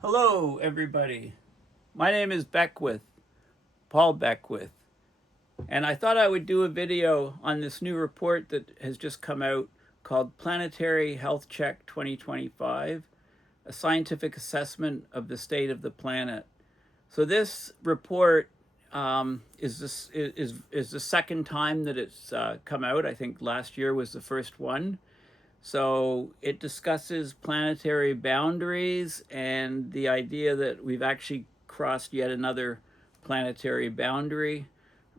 Hello, everybody. My name is Beckwith, Paul Beckwith, and I thought I would do a video on this new report that has just come out called Planetary Health Check 2025, a scientific assessment of the state of the planet. So this report is the second time that it's come out. I think last year was the first one. So it discusses planetary boundaries and the idea that we've actually crossed yet another planetary boundary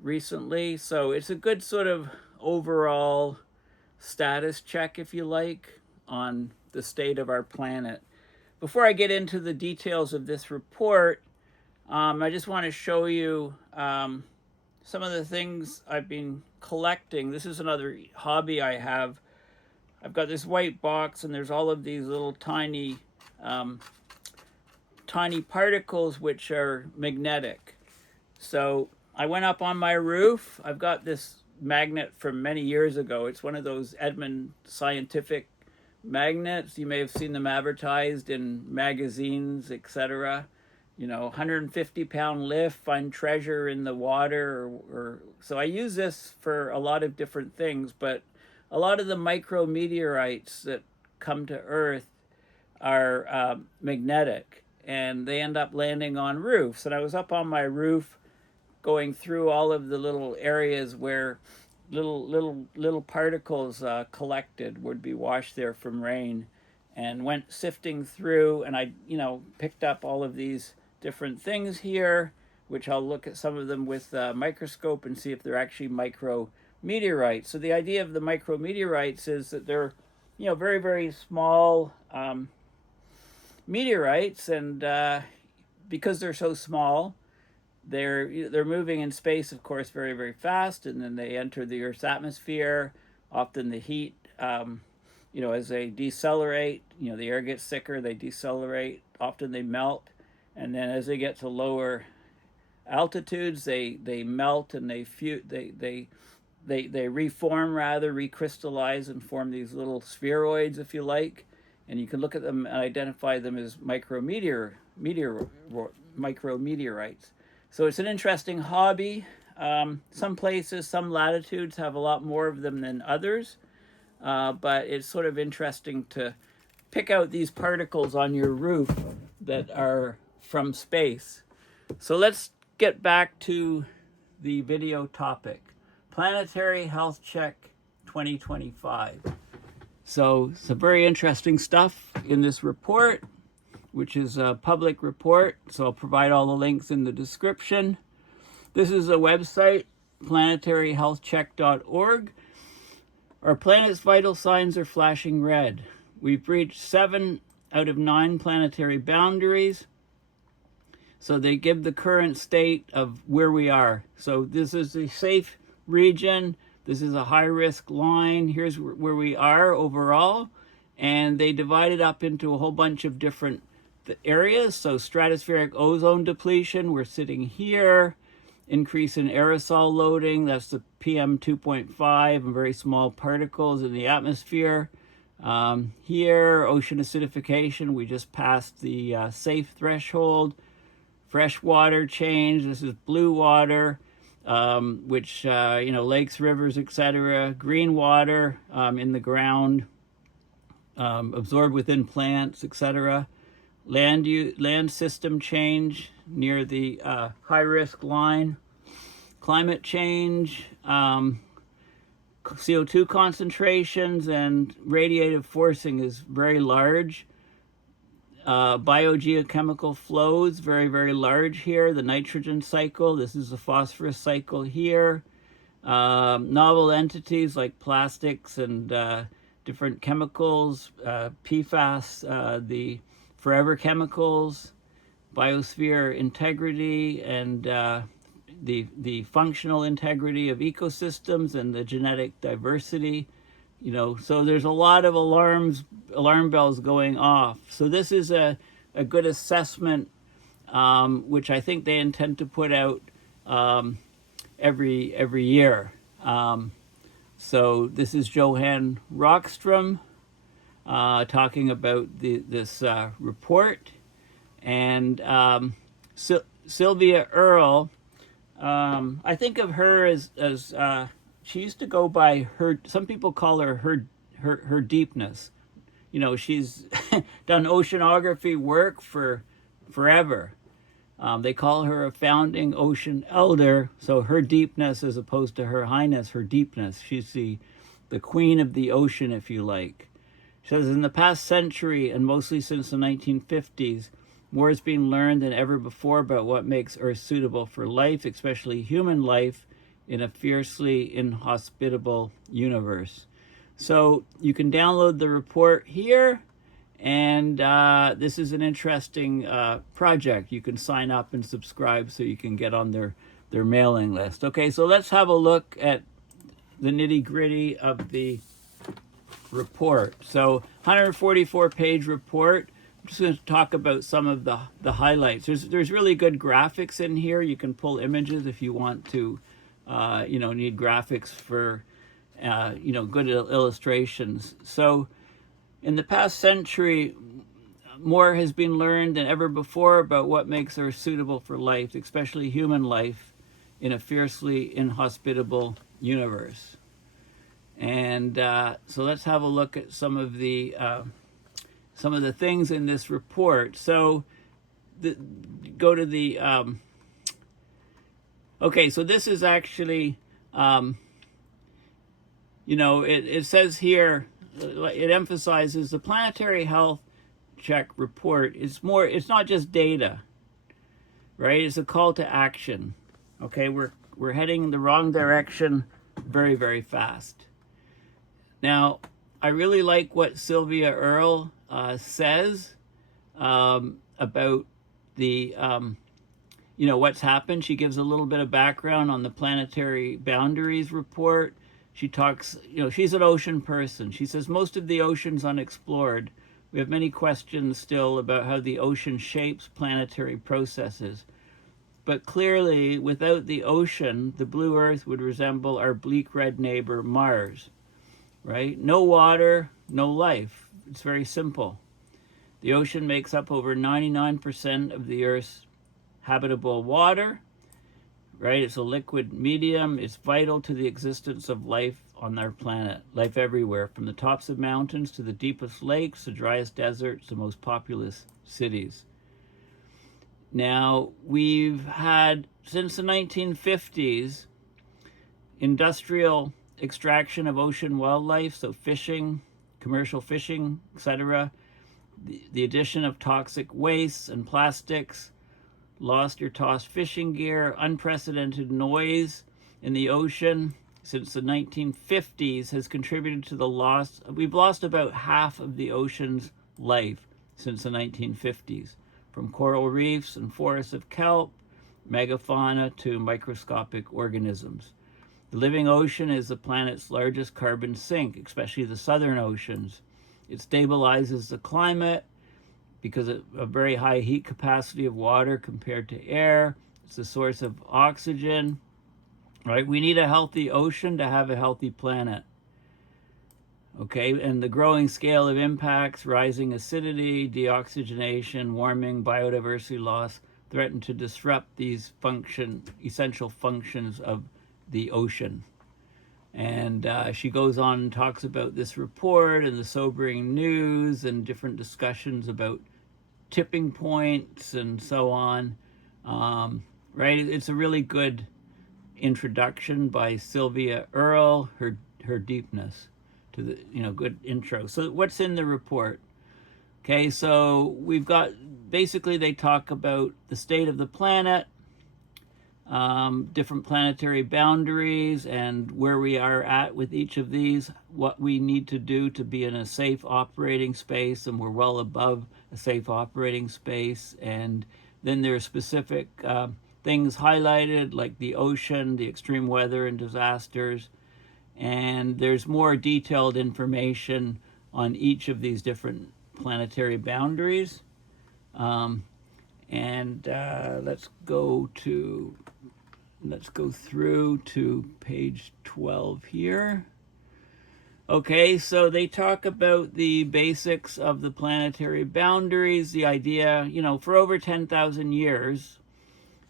recently. So it's a good sort of overall status check, if you like, on the state of our planet. Before I get into the details of this report, I just want to show you some of the things I've been collecting. This is another hobby I have. I've got this white box, and there's all of these little tiny particles which are magnetic. So I went up on my roof. I've got this magnet from many years ago. It's one of those Edmund scientific magnets. You may have seen them advertised in magazines, etc. 150-pound lift, find treasure in the water. So I use this for a lot of different things, but a lot of the micrometeorites that come to Earth are magnetic, and they end up landing on roofs. And I was up on my roof going through all of the little areas where little particles collected would be washed there from rain, and went sifting through, and I picked up all of these different things here, which I'll look at some of them with a microscope and see if they're actually micrometeorites. So the idea of the micrometeorites is that they're very, very small meteorites, and because they're so small, they're moving in space, of course, very, very fast, and then they enter the Earth's atmosphere. Often the heat, as they decelerate, the air gets thicker, they decelerate. Often they melt, and then as they get to lower altitudes, they melt and they reform, rather recrystallize, and form these little spheroids, if you like. And you can look at them and identify them as micrometeorites. So it's an interesting hobby. Some places, some latitudes have a lot more of them than others, but it's sort of interesting to pick out these particles on your roof that are from space. So let's get back to the video topic. Planetary Health Check 2025. So some very interesting stuff in this report, which is a public report. So I'll provide all the links in the description. This is a website, planetaryhealthcheck.org. Our planet's vital signs are flashing red. We've reached 7 out of 9 planetary boundaries. So they give the current state of where we are. So this is a safe region. This is a high-risk line. Here's where we are overall. And they divide it up into a whole bunch of different areas. So stratospheric ozone depletion, we're sitting here. Increase in aerosol loading, that's the PM 2.5 and very small particles in the atmosphere. Here, ocean acidification, we just passed the safe threshold. Fresh water change, this is blue water, which, lakes, rivers, etc. Green water in the ground, absorbed within plants, etc. Land system change near the high-risk line. Climate change, CO2 concentrations and radiative forcing is very large. Biogeochemical flows, very, very large here. The nitrogen cycle, this is the phosphorus cycle here. Novel entities like plastics and different chemicals, PFAS, the forever chemicals, biosphere integrity, and the functional integrity of ecosystems and the genetic diversity. So there's a lot of alarm bells going off. So this is a good assessment, which I think they intend to put out every year. So this is Johan Rockstrom talking about this report. And Sylvia Earle, I think of her as she used to go by her. Some people call her her deepness. You know, she's done oceanography work for forever. They call her a founding ocean elder. So her deepness, as opposed to her highness, her deepness. She's the queen of the ocean, if you like. She says, in the past century, and mostly since the 1950s, more has been learned than ever before about what makes Earth suitable for life, especially human life, in a fiercely inhospitable universe. So you can download the report here, and this is an interesting project. You can sign up and subscribe so you can get on their mailing list. Okay, so let's have a look at the nitty-gritty of the report. So 144-page report. I'm just going to talk about some of the highlights. There's really good graphics in here. You can pull images if you want to, need graphics for, good illustrations. So in the past century, more has been learned than ever before about what makes Earth suitable for life, especially human life, in a fiercely inhospitable universe. And so let's have a look at some of the things in this report. So go to the okay, so this is actually it says here, it emphasizes the planetary health check report. It's not just data, right? It's a call to action. Okay, we're heading in the wrong direction very, very fast. Now, I really like what Sylvia Earle says about the, what's happened. She gives a little bit of background on the Planetary Boundaries report. She talks, she's an ocean person. She says most of the ocean's unexplored. We have many questions still about how the ocean shapes planetary processes. But clearly, without the ocean, the blue Earth would resemble our bleak red neighbor Mars. Right? No water, no life. It's very simple. The ocean makes up over 99% of the Earth's habitable water. Right? It's a liquid medium. It's vital to the existence of life on our planet. Life everywhere, from the tops of mountains to the deepest lakes, the driest deserts, the most populous cities. Now, we've had, since the 1950s, industrial extraction of ocean wildlife, so fishing, commercial fishing, etc. The addition of toxic wastes and plastics, lost or tossed fishing gear, unprecedented noise in the ocean since the 1950s has contributed to the loss. We've lost about half of the ocean's life since the 1950s, from coral reefs and forests of kelp, megafauna to microscopic organisms. The living ocean is the planet's largest carbon sink, especially the southern oceans. It stabilizes the climate because of a very high heat capacity of water compared to air. It's a source of oxygen, right? We need a healthy ocean to have a healthy planet. Okay, and the growing scale of impacts, rising acidity, deoxygenation, warming, biodiversity loss, threaten to disrupt these essential functions of the ocean. And she goes on and talks about this report and the sobering news and different discussions about tipping points and so on. Right? It's a really good introduction by Sylvia Earle, her deepness to the, good intro. So what's in the report? Okay, so we've got, basically they talk about the state of the planet, different planetary boundaries and where we are at with each of these, what we need to do to be in a safe operating space, and we're well above a safe operating space. And then there are specific things highlighted, like the ocean, the extreme weather and disasters, and there's more detailed information on each of these different planetary boundaries. Let's go through to page 12 here. Okay, so they talk about the basics of the planetary boundaries, the idea, for over 10,000 years,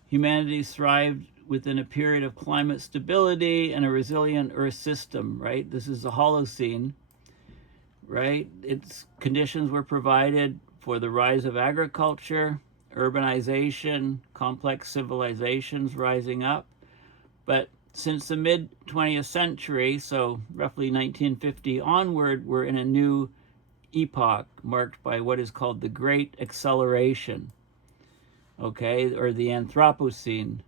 humanity thrived within a period of climate stability and a resilient Earth system, right? This is the Holocene, right? Its conditions were provided for the rise of agriculture, urbanization, complex civilizations rising up. But since the mid-20th century, so roughly 1950 onward, we're in a new epoch marked by what is called the Great Acceleration, okay, or the Anthropocene,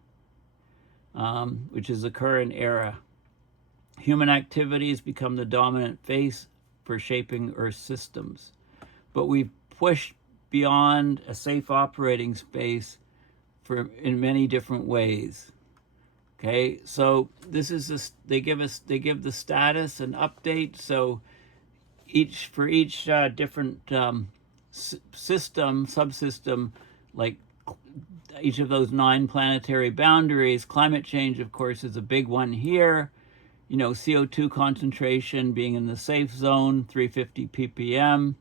which is the current era. Human activities become the dominant face for shaping Earth systems. But we've pushed beyond a safe operating space in many different ways. Okay, so this is they give the status and update. So for each different subsystem, like each of those 9 planetary boundaries, climate change, of course, is a big one here. CO2 concentration being in the safe zone, 350 ppm.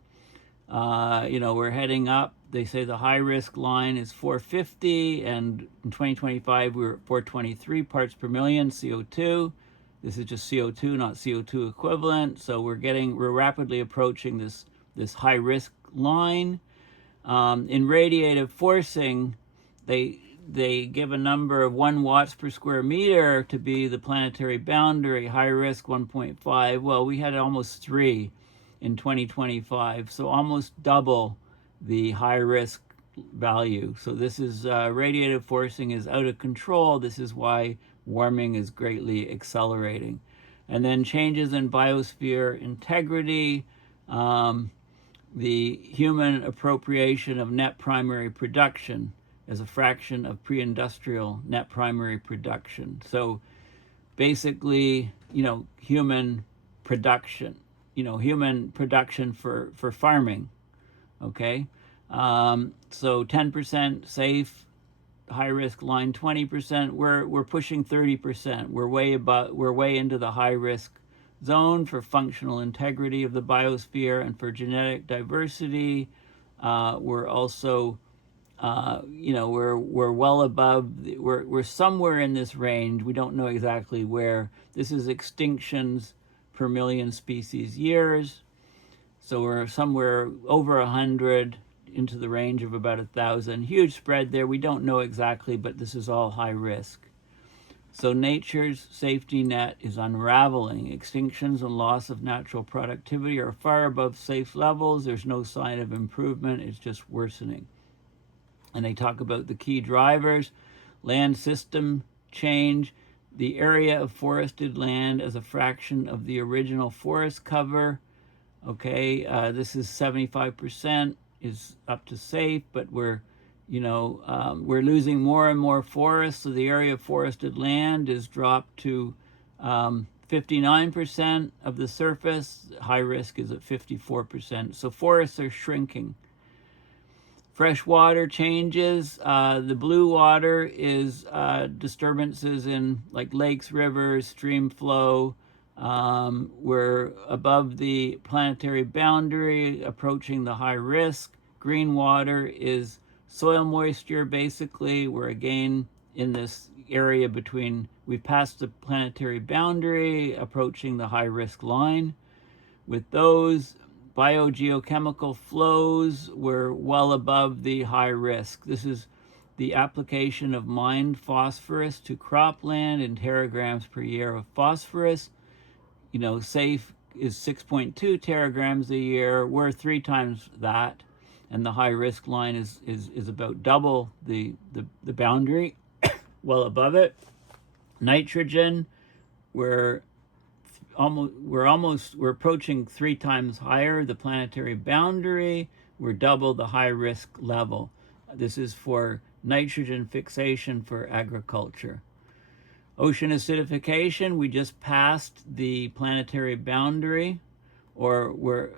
We're heading up. They say the high risk line is 450, and in 2025 we were at 423 parts per million CO2. This is just CO2, not CO2 equivalent. So we're rapidly approaching this high risk line. In radiative forcing, they give a number of 1 watts per square meter to be the planetary boundary. High risk 1.5. Well, we had almost 3 in 2025, so almost double the high risk value. So this is radiative forcing is out of control. This is why warming is greatly accelerating. And then changes in biosphere integrity, the human appropriation of net primary production as a fraction of pre-industrial net primary production. So basically, human production, human production for farming. Okay, so 10% safe, high risk line 20%. We're pushing 30%. We're way into the high risk zone for functional integrity of the biosphere and for genetic diversity. We're also, we're well above. We're somewhere in this range. We don't know exactly where. This is extinctions per million species years. So we're somewhere over 100 into the range of about 1,000. Huge spread there. We don't know exactly, but this is all high risk. So nature's safety net is unraveling. Extinctions and loss of natural productivity are far above safe levels. There's no sign of improvement. It's just worsening. And they talk about the key drivers: land system change, the area of forested land as a fraction of the original forest cover. Okay, this is 75% is up to safe, but we're losing more and more forests. So the area of forested land is dropped to 59% of the surface. High risk is at 54%. So forests are shrinking. Fresh water changes. The blue water is disturbances in like lakes, rivers, stream flow. We're above the planetary boundary, approaching the high risk. Green water is soil moisture, basically. We're again in this area between, we've passed the planetary boundary, approaching the high risk line. With those biogeochemical flows, we're well above the high risk. This is the application of mined phosphorus to cropland in teragrams per year of phosphorus. Safe is 6.2 teragrams a year. We're 3 times that, and the high risk line is about double the boundary, well above it. Nitrogen, we're approaching 3 times higher the planetary boundary. We're double the high risk level. This is for nitrogen fixation for agriculture. Ocean acidification, we just passed the planetary boundary, or we're,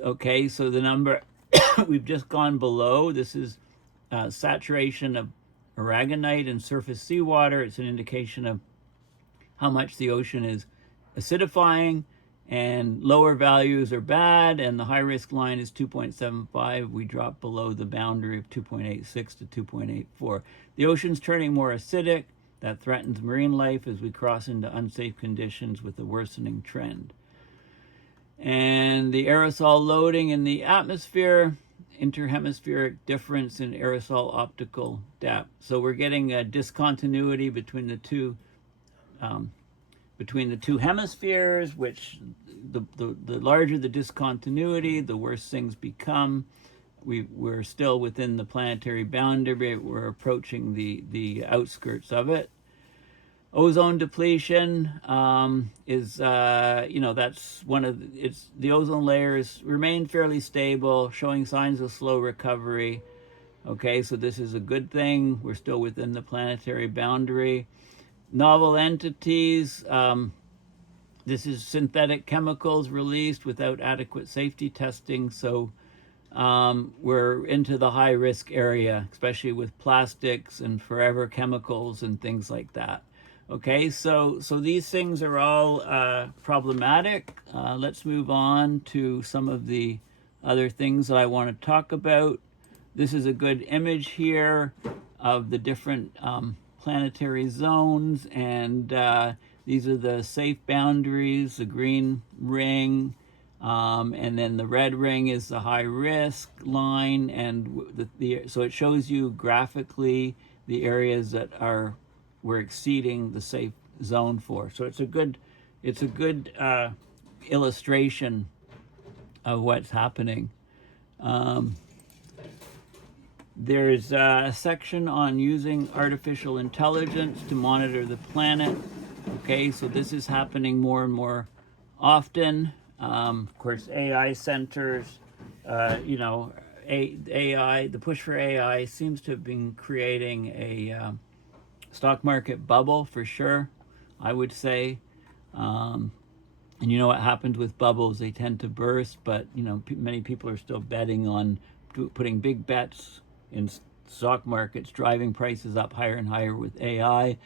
okay, so the number we've just gone below. This is saturation of aragonite in surface seawater. It's an indication of how much the ocean is acidifying, and lower values are bad, and the high risk line is 2.75. We drop below the boundary of 2.86 to 2.84. The ocean's turning more acidic. That threatens marine life as we cross into unsafe conditions with a worsening trend. And the aerosol loading in the atmosphere, interhemispheric difference in aerosol optical depth. So we're getting a discontinuity between the two hemispheres, which the larger the discontinuity, the worse things become. We're still within the planetary boundary. We're approaching the outskirts of it. Ozone depletion is, that's one of the ozone layers remain fairly stable, showing signs of slow recovery. Okay, so this is a good thing. We're still within the planetary boundary. Novel entities. This is synthetic chemicals released without adequate safety testing. So we're into the high risk area, especially with plastics and forever chemicals and things like that. Okay, so these things are all problematic. Let's move on to some of the other things that I want to talk about. This is a good image here of the different planetary zones, and these are the safe boundaries, the green ring, and then the red ring is the high risk line, and so it shows you graphically the areas that we're exceeding the safe zone for. So it's a good illustration of what's happening. There's a section on using artificial intelligence to monitor the planet. Okay, so this is happening more and more often. Of course, AI centers, AI, the push for AI seems to have been creating a stock market bubble for sure, I would say. And you know what happens with bubbles, they tend to burst, but many people are still betting on putting big bets in stock markets, driving prices up higher and higher with AI.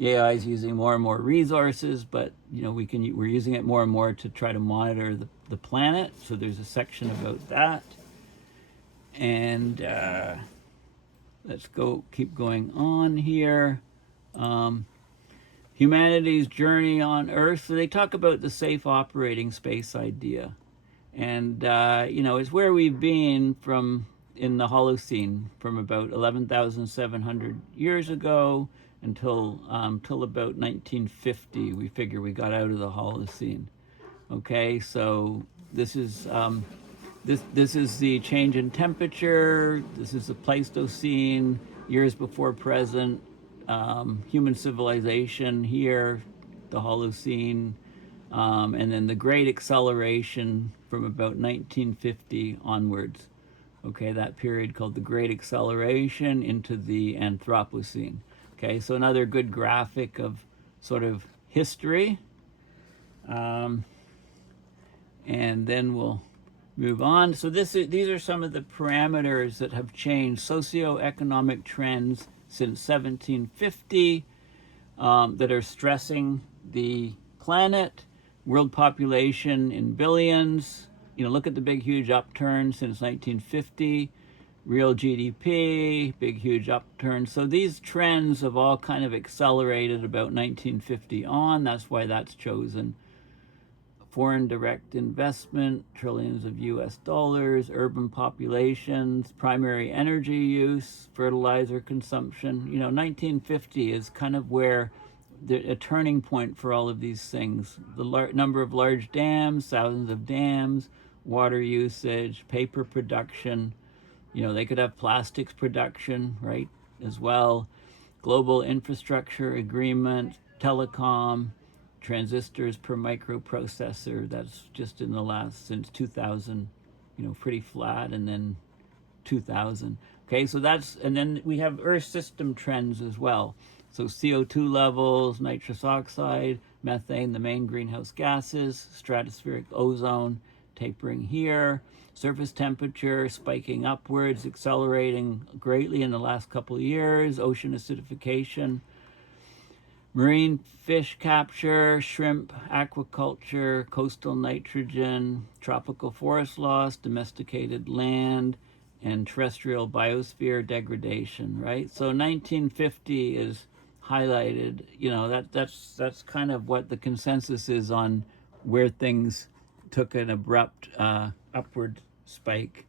AI is using more and more resources, but we're using it more and more to try to monitor the planet. So there's a section about that. And let's keep going on here. Humanity's journey on Earth. So they talk about the safe operating space idea. And, it's where we've been in the Holocene from about 11,700 years ago until about 1950. We figure we got out of the Holocene. Okay, so this is the change in temperature. This is the Pleistocene, years before present. Human civilization here, the Holocene, and then the Great Acceleration from about 1950 onwards. Okay, that period called the Great Acceleration into the Anthropocene. Okay, so another good graphic of sort of history. And then we'll move on. So these are some of the parameters that have changed, socioeconomic trends since 1750 that are stressing the planet. World population in billions. Look at the big, huge upturn since 1950. Real GDP, big, huge upturn. So these trends have all kind of accelerated about 1950 on. That's why that's chosen. Foreign direct investment, trillions of US dollars, urban populations, primary energy use, fertilizer consumption. 1950 is kind of where a turning point for all of these things. The number of large dams, thousands of dams, water usage, paper production. They could have plastics production, right, as well. Global infrastructure agreement, telecom, transistors per microprocessor. That's just in the last, since 2000, pretty flat, and then 2000. Okay, so and then we have Earth system trends as well. So CO2 levels, nitrous oxide, methane, the main greenhouse gases, stratospheric ozone tapering here, surface temperature spiking upwards, accelerating greatly in the last couple of years, ocean acidification. marine fish capture, shrimp, aquaculture, coastal nitrogen, tropical forest loss, domesticated land, and terrestrial biosphere degradation, right? So 1950 is highlighted, you know, that's kind of what the consensus is on where things took an abrupt upward spike.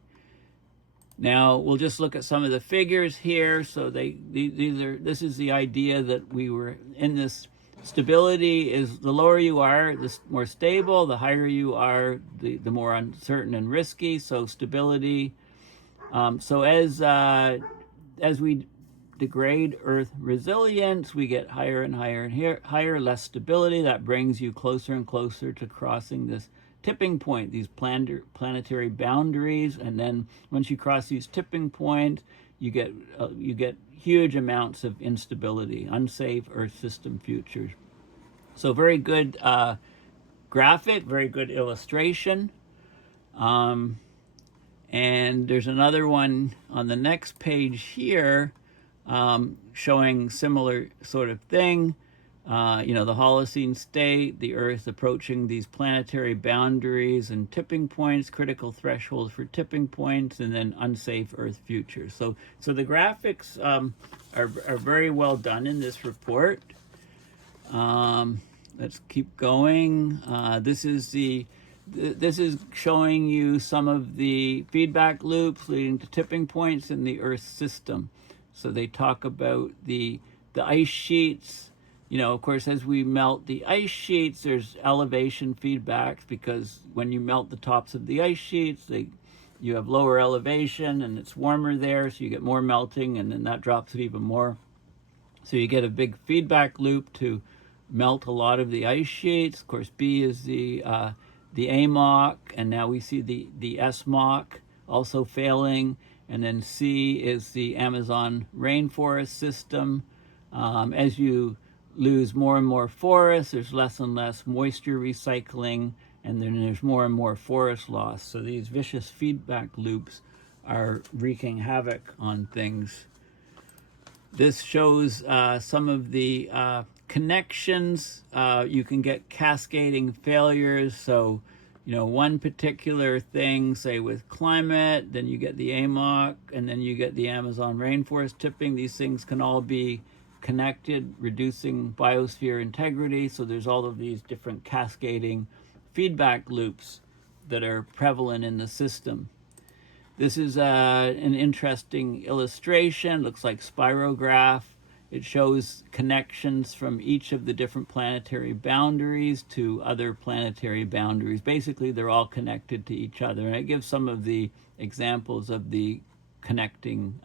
Now we'll just look at some of the figures here. So this is the idea that we were in this stability is the lower you are, the more stable, the higher you are, the more uncertain and risky. So stability. So as we degrade Earth resilience, we get higher and higher and higher, less stability. That brings you closer and closer to crossing this tipping point, these planetary boundaries. And then once you cross these tipping points, you get huge amounts of instability, unsafe Earth system futures. So very good graphic, very good illustration. And there's another one on the next page here showing similar sort of thing. You know, the Holocene state, the Earth approaching these planetary boundaries and tipping points, critical thresholds for tipping points, and then unsafe Earth futures. So the graphics are very well done in this report. Let's keep going. This is showing you some of the feedback loops leading to tipping points in the Earth system. So they talk about the ice sheets. You know, of course, as we melt the ice sheets, there's elevation feedbacks, because when you melt the tops of the ice sheets, you have lower elevation and it's warmer there, so you get more melting, and then that drops it even more. So you get a big feedback loop to melt a lot of the ice sheets. Of course, B is the AMOC, and now we see the SMOC also failing. And then C is the Amazon rainforest system. As you lose more and more forests, there's less and less moisture recycling, and then there's more and more forest loss. So these vicious feedback loops are wreaking havoc on things. This shows some of the connections. You can get cascading failures. So, you know, one particular thing, say with climate, then you get the AMOC, and then you get the Amazon rainforest tipping. These things can all be connected, reducing biosphere integrity. So there's all of these different cascading feedback loops that are prevalent in the system. This is an interesting illustration. Looks like spirograph. It shows connections from each of the different planetary boundaries to other planetary boundaries. Basically, they're all connected to each other. And it gives some of the examples of the connecting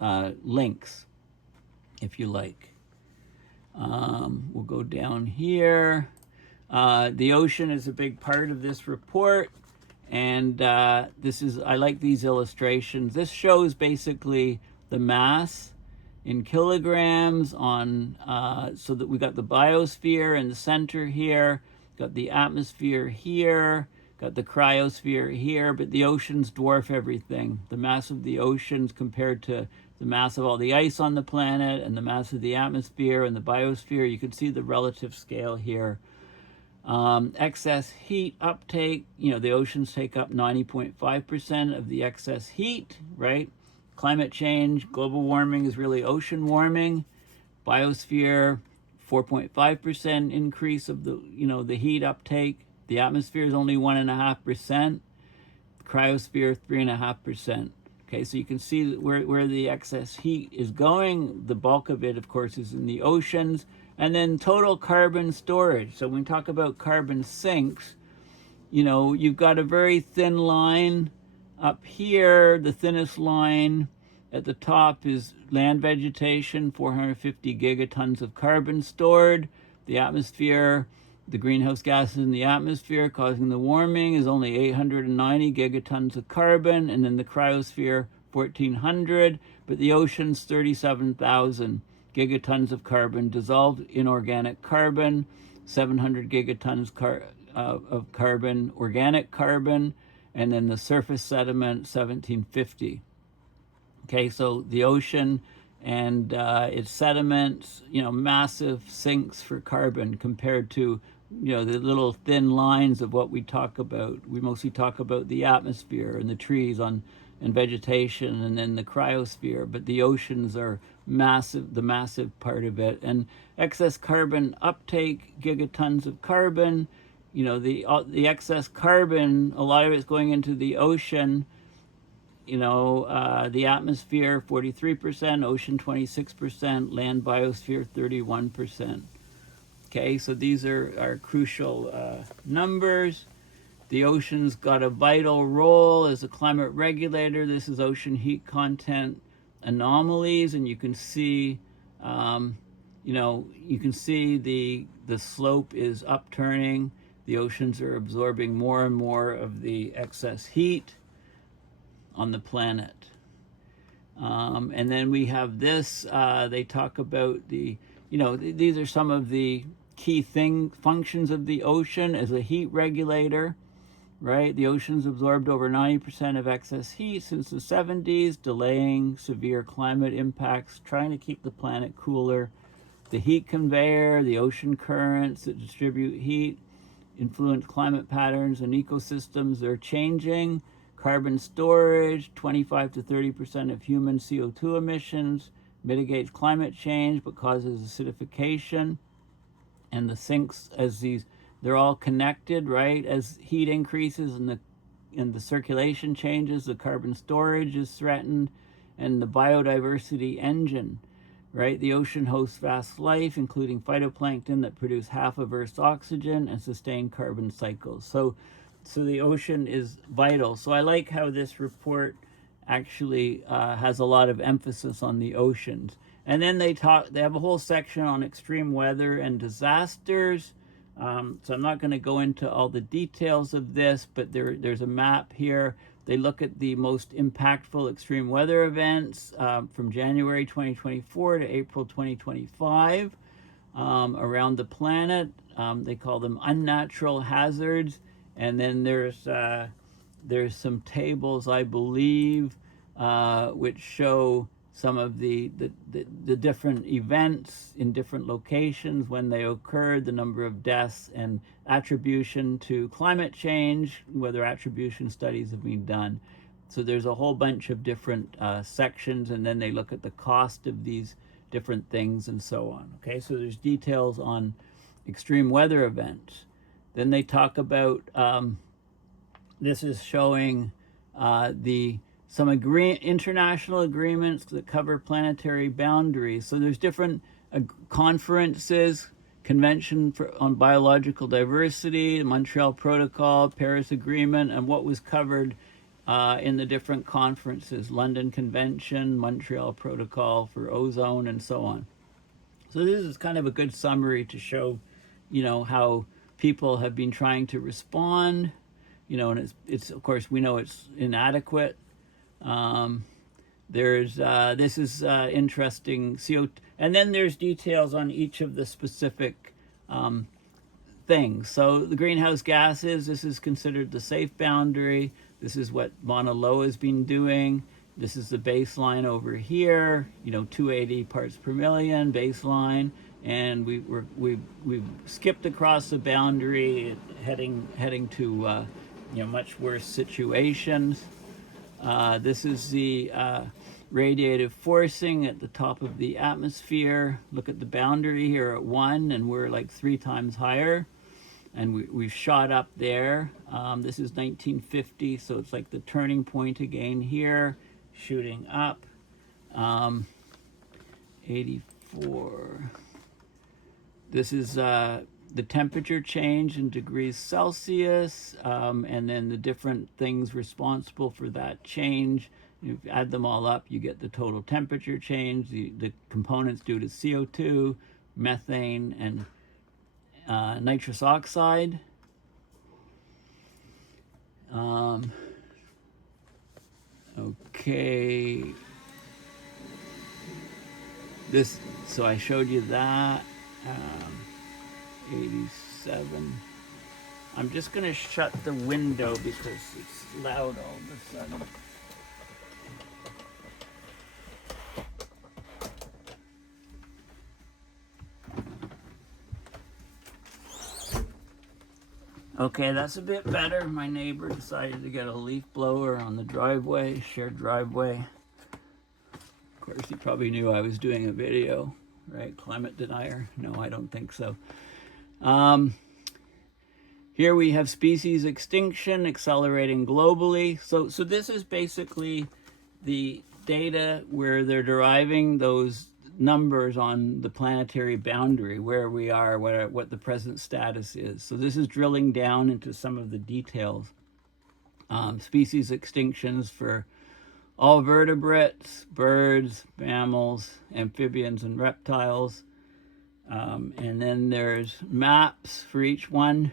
links, if you like. We'll go down here. The ocean is a big part of this report. And I like these illustrations. This shows basically the mass in kilograms on, so that we got the biosphere in the center here, got the atmosphere here, got the cryosphere here, but the oceans dwarf everything. The mass of the oceans compared to the mass of all the ice on the planet and the mass of the atmosphere and the biosphere, you can see the relative scale here. Excess heat uptake, you know, the oceans take up 90.5% of the excess heat, right? Climate change, global warming is really ocean warming. Biosphere, 4.5% increase of the heat uptake. The atmosphere is only 1.5%. Cryosphere, 3.5%. Okay, so you can see where the excess heat is going. The bulk of it, of course, is in the oceans. And then total carbon storage. So when we talk about carbon sinks, you know, you've got a very thin line up here. The thinnest line at the top is land vegetation, 450 gigatons of carbon stored. The atmosphere, the greenhouse gases in the atmosphere causing the warming is only 890 gigatons of carbon. And then the cryosphere, 1,400. But the ocean's 37,000 gigatons of carbon, dissolved inorganic carbon, 700 gigatons of carbon, organic carbon, and then the surface sediment, 1750. Okay, so the ocean and its sediments, massive sinks for carbon compared to, the little thin lines of what we talk about. We mostly talk about the atmosphere and the trees and vegetation, and then the cryosphere, but the oceans are massive, the massive part of it. And excess carbon uptake, gigatons of carbon, the excess carbon, a lot of it's going into the ocean. The atmosphere 43%, ocean 26%, land biosphere 31%. Okay, so these are crucial numbers. The ocean's got a vital role as a climate regulator. This is ocean heat content anomalies, and you can see, the slope is upturning. The oceans are absorbing more and more of the excess heat on the planet. And then we have this, they talk about these are some of the key functions of the ocean as a heat regulator, right? The ocean's absorbed over 90% of excess heat since the 70s, delaying severe climate impacts, trying to keep the planet cooler. The heat conveyor, the ocean currents that distribute heat, influence climate patterns and ecosystems. They're changing. Carbon storage, 25 to 30% of human CO2 emissions, mitigates climate change but causes acidification. And the sinks, they're all connected, right? As heat increases and the circulation changes, the carbon storage is threatened, and the biodiversity engine, right? The ocean hosts vast life, including phytoplankton that produce half of Earth's oxygen and sustain carbon cycles. So the ocean is vital. So I like how this report actually has a lot of emphasis on the oceans. And then they have a whole section on extreme weather and disasters. So I'm not going to go into all the details of this, but there's a map here. They look at the most impactful extreme weather events from January 2024 to April 2025 around the planet. They call them unnatural hazards. And then there's some tables, I believe, which show some of the different events in different locations, when they occurred, the number of deaths, and attribution to climate change, whether attribution studies have been done. So there's a whole bunch of different sections, and then they look at the cost of these different things and so on. Okay, so there's details on extreme weather events. Then they talk about, this is showing some international agreements that cover planetary boundaries. So there's different conferences, Convention on Biological Diversity, the Montreal Protocol, Paris Agreement, and what was covered in the different conferences, London Convention, Montreal Protocol for ozone, and so on. So this is kind of a good summary to show, how people have been trying to respond, and it's of course, we know it's inadequate. This is interesting CO2, and then there's details on each of the specific things. So the greenhouse gases, this is considered the safe boundary. This is what Mauna Loa has been doing. This is the baseline over here, 280 parts per million baseline. And we've skipped across the boundary, heading to much worse situations. This is the radiative forcing at the top of the atmosphere. Look at the boundary here at 1, and we're like 3 times higher, and we've shot up there. This is 1950, so it's like the turning point again here, shooting up. 84. This is the temperature change in degrees Celsius, and then the different things responsible for that change. If you add them all up, you get the total temperature change, the components due to CO2, methane, and nitrous oxide. Okay. So I showed you that. 87. I'm just going to shut the window because it's loud all of a sudden. Okay, that's a bit better. My neighbor decided to get a leaf blower on the driveway, shared driveway. Of course, he probably knew I was doing a video, right? Climate denier? No, I don't think so. Here we have species extinction accelerating globally. So this is basically the data where they're deriving those numbers on the planetary boundary, where we are, what the present status is. So this is drilling down into some of the details. Species extinctions for all vertebrates, birds, mammals, amphibians, and reptiles. And then there's maps for each one,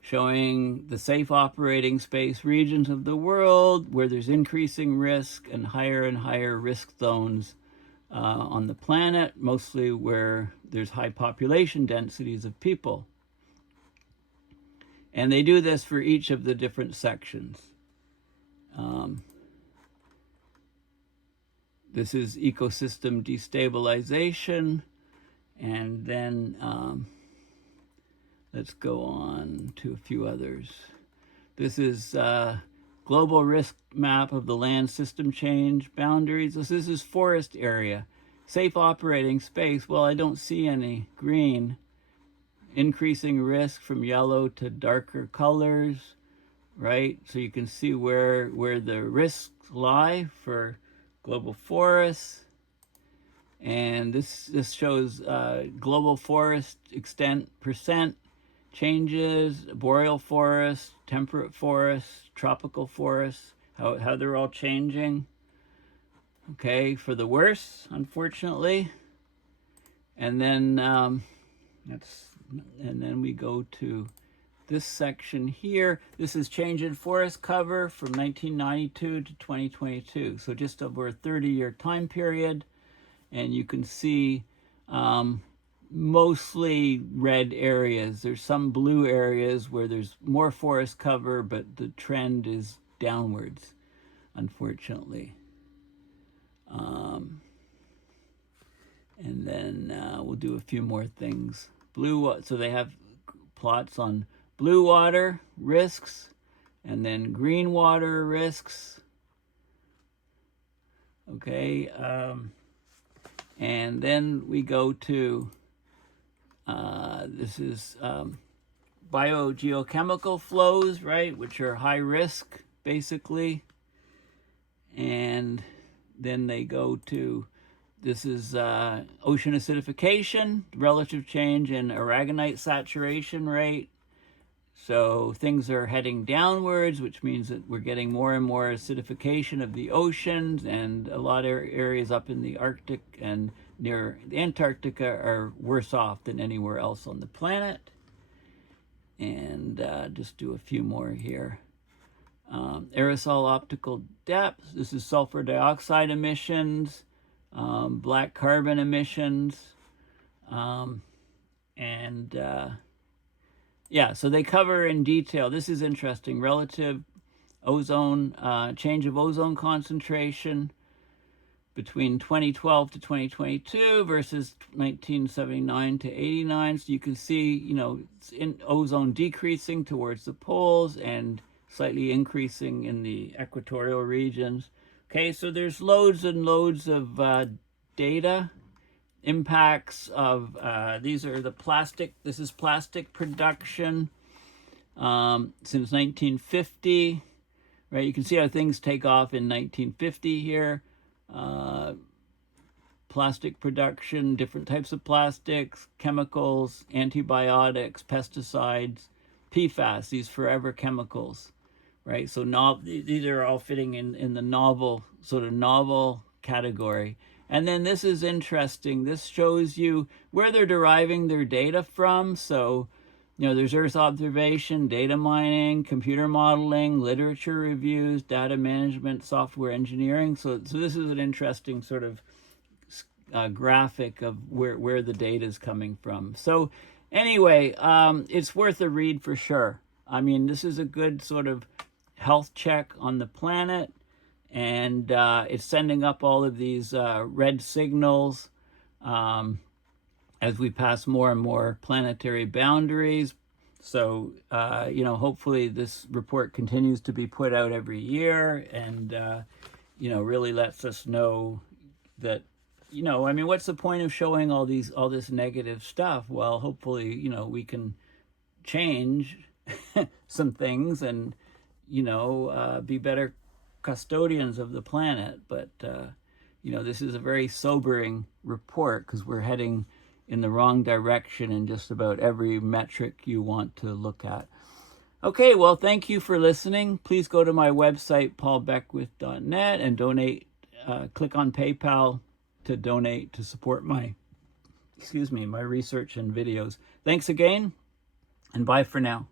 showing the safe operating space regions of the world where there's increasing risk and higher risk zones on the planet, mostly where there's high population densities of people. And they do this for each of the different sections. This is ecosystem destabilization. And then let's go on to a few others. This is global risk map of the land system change boundaries. This is forest area. Safe operating space, well, I don't see any green. Increasing risk from yellow to darker colors, right? So you can see where the risks lie for global forests. And this shows global forest extent percent changes, boreal forests, temperate forests, tropical forests, how they're all changing. Okay, for the worse, unfortunately. And then and then we go to this section here. This is change in forest cover from 1992 to 2022. So just over a 30-year time period. And you can see mostly red areas. There's some blue areas where there's more forest cover, but the trend is downwards, unfortunately. And then we'll do a few more things. So they have plots on blue water risks, and then green water risks. Okay. And then we go to, this is biogeochemical flows, right, which are high risk, basically. And then they go to, this is ocean acidification, relative change in aragonite saturation rate. So things are heading downwards, which means that we're getting more and more acidification of the oceans, and a lot of areas up in the Arctic and near Antarctica are worse off than anywhere else on the planet. And just do a few more here. Aerosol optical depth. This is sulfur dioxide emissions, black carbon emissions, yeah, so they cover in detail. This is interesting. Relative ozone, change of ozone concentration between 2012 to 2022 versus 1979 to 89. So you can see, ozone decreasing towards the poles and slightly increasing in the equatorial regions. Okay, so there's loads and loads of data. Impacts of, these are the plastic, this is plastic production since 1950, right? You can see how things take off in 1950 here. Plastic production, different types of plastics, chemicals, antibiotics, pesticides, PFAS, these forever chemicals, right? So these are all fitting in the novel category. And then this is interesting. This shows you where they're deriving their data from. So, there's Earth observation, data mining, computer modeling, literature reviews, data management, software engineering. So this is an interesting sort of graphic of where the data is coming from. So anyway, it's worth a read for sure. I mean, this is a good sort of health check on the planet. And it's sending up all of these red signals as we pass more and more planetary boundaries. So, hopefully this report continues to be put out every year and, really lets us know that, what's the point of showing all this negative stuff? Well, hopefully, we can change some things and, be better custodians of the planet. But, this is a very sobering report because we're heading in the wrong direction in just about every metric you want to look at. Okay, well, thank you for listening. Please go to my website, paulbeckwith.net, and donate. Click on PayPal to donate to support my research and videos. Thanks again, and bye for now.